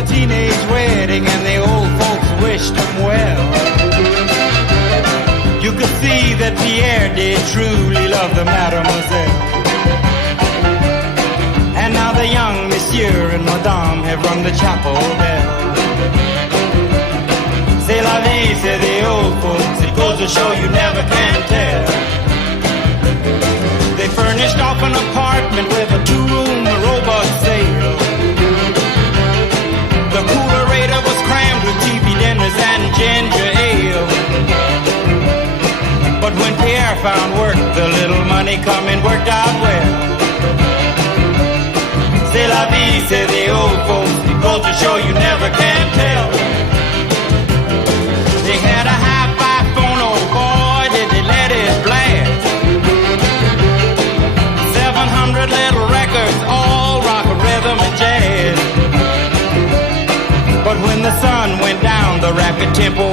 a teenage wedding and the old folks wished him well. You could see that Pierre did truly love the mademoiselle. And now the young monsieur and madame have rung the chapel bell. C'est la vie, say the old folks, it goes to show you never can tell. They furnished off an apartment with a two-room robot sale. The coolerator was crammed with TV dinners and ginger ale. But when Pierre found work, the little money coming worked out well. C'est la vie, say the old folks, it goes to show you never can tell. They had a hi-fi phone, oh boy, did they let it blast. 700 little records, all rock, rhythm, and jazz. But when the sun went down, the rapid tempo